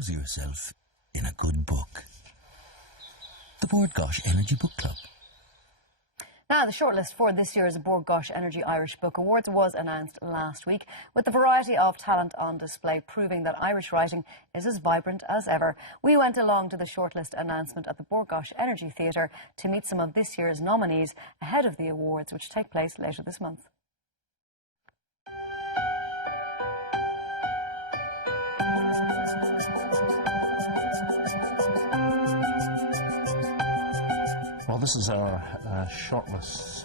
lose yourself in a good book. The Bord Gáis Energy Book Club. Now, the shortlist for this year's Bord Gáis Energy Irish Book Awards was announced last week, with the variety of talent on display proving that Irish writing is as vibrant as ever. We went along to the shortlist announcement at the Bord Gáis Energy Theatre to meet some of this year's nominees ahead of the awards, which take place later this month. Well, this is our shortlist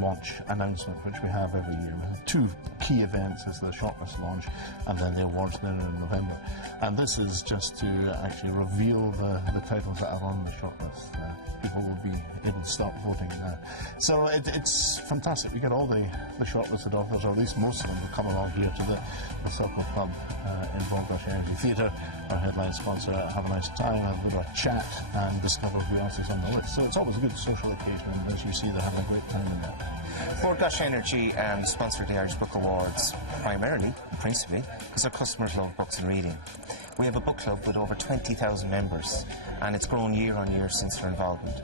launch announcement, which we have every year. We have two key events: is the shortlist launch and then the awards later in November. And this is just to actually reveal the titles that are on the shortlist. People will be able to start voting now. So it's fantastic. We get all the shortlisted authors, or at least most of them, will come along here to the Circle Club in Bord Gáis Energy Theatre, our headline sponsor, have a nice time, have a bit of a chat and discover who else is on the list. So it's always a good social occasion, and as you see, they're having a great time in there. Bord Gáis Energy sponsored the Irish Book Awards principally, because our customers love books and reading. We have a book club with over 20,000 members, and it's grown year on year since our involvement.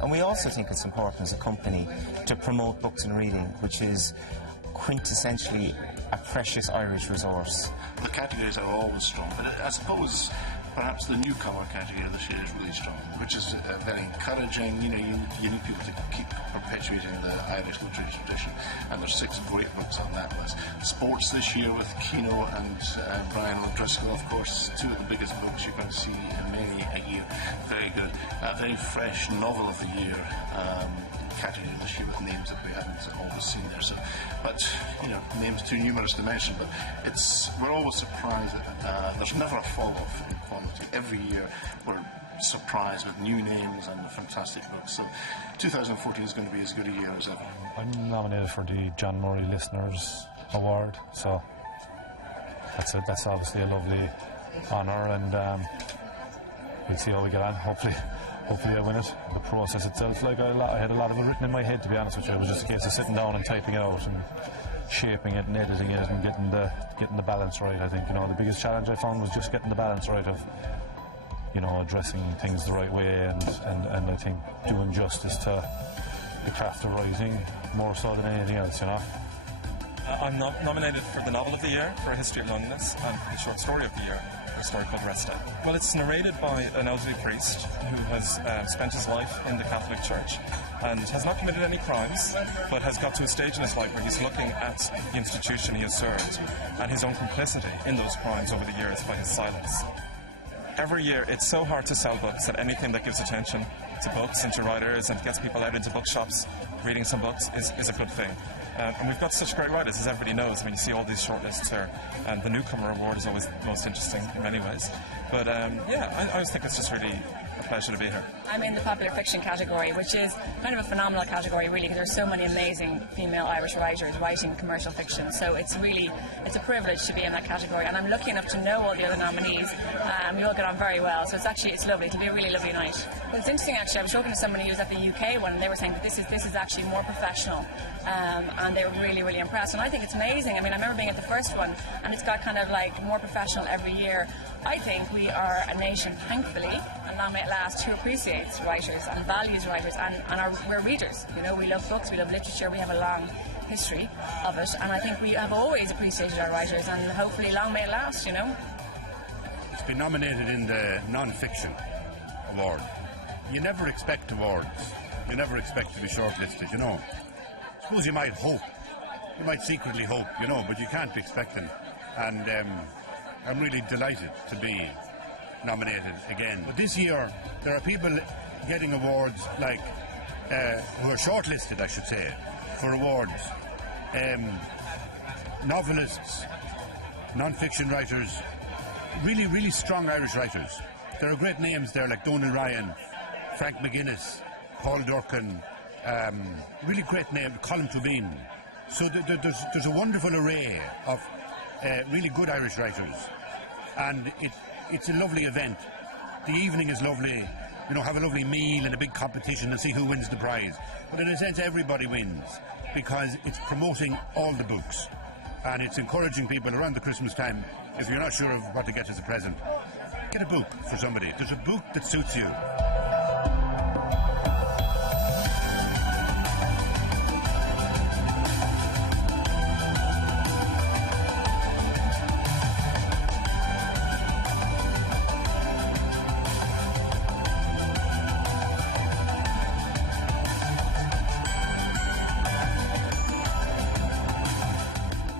And we also think it's important as a company to promote books and reading, which is quintessentially a precious Irish resource. The categories are always strong, but I suppose perhaps the newcomer category this year is really strong, which is very encouraging. You know, you need people to keep perpetuating the Irish literary tradition, and there's 6 great books on that list. Sports this year with Keno and Brian O'Driscoll, of course, 2 of the biggest books you're going to see in many a year. Very good. A very fresh novel of the year category this year with names that we haven't always seen there. So, but you know, names too numerous to mention. But we're always surprised that there's never a fall off in quality. Every year we're surprised with new names and fantastic books. So 2014 is going to be as good a year as ever. I'm nominated for the John Murray Listeners Award, so that's obviously a lovely honour, and we'll see how we get on. Hopefully I win it. The process itself, I had a lot of it written in my head, to be honest with you. It was just a case of sitting down and typing it out and shaping it and editing it and getting the balance right. I think, the biggest challenge I found was just getting the balance right of, addressing things the right way and I think doing justice to the craft of writing more so than anything else, I'm nominated for the Novel of the Year for A History of Loneliness and the Short Story of the Year for a story called Rest Stop. Well, it's narrated by an elderly priest who has spent his life in the Catholic Church and has not committed any crimes, but has got to a stage in his life where he's looking at the institution he has served and his own complicity in those crimes over the years by his silence. Every year, it's so hard to sell books that anything that gives attention to books and to writers and gets people out into bookshops reading some books is a good thing. And we've got such great writers, as everybody knows. When you see all these shortlists here, and the Newcomer Award is always most interesting in many ways. But I always think it's just really a pleasure to be here. I'm in the popular fiction category, which is kind of a phenomenal category, really, because there's so many amazing female Irish writers writing commercial fiction. So it's a privilege to be in that category, and I'm lucky enough to know all the other nominees. We all get on very well, so it's lovely. It'll be a really lovely night. But it's interesting, actually. I was talking to somebody who was at the UK one, and they were saying that this is actually more professional, and they were really, really impressed. And I think it's amazing. I mean, I remember being at the first one, and it's got kind of like more professional every year. I think we are a nation, thankfully, and long may it last, who appreciates writers and values writers, and we're readers. We love books, we love literature, we have a long history of it, and I think we have always appreciated our writers, and hopefully long may it last, It's been nominated in the non-fiction award. You never expect awards. You never expect to be shortlisted, I suppose you might hope. You might secretly hope, but you can't expect them. And I'm really delighted to be nominated again. This year, there are people getting awards like, who are shortlisted, I should say, for awards. Novelists, non-fiction writers, really, really strong Irish writers. There are great names there like Donal Ryan, Frank McGuinness, Paul Durkin, really great name, Colin Tubin. So there's a wonderful array of really good Irish writers, and it's a lovely event. The evening is lovely, have a lovely meal and a big competition and see who wins the prize. But in a sense, everybody wins, because it's promoting all the books, and it's encouraging people around the Christmas time, if you're not sure of what to get as a present, get a book for somebody. There's a book that suits you.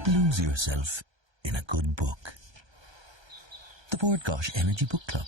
Lose yourself in a good book. The Board Gosh Energy Book Club.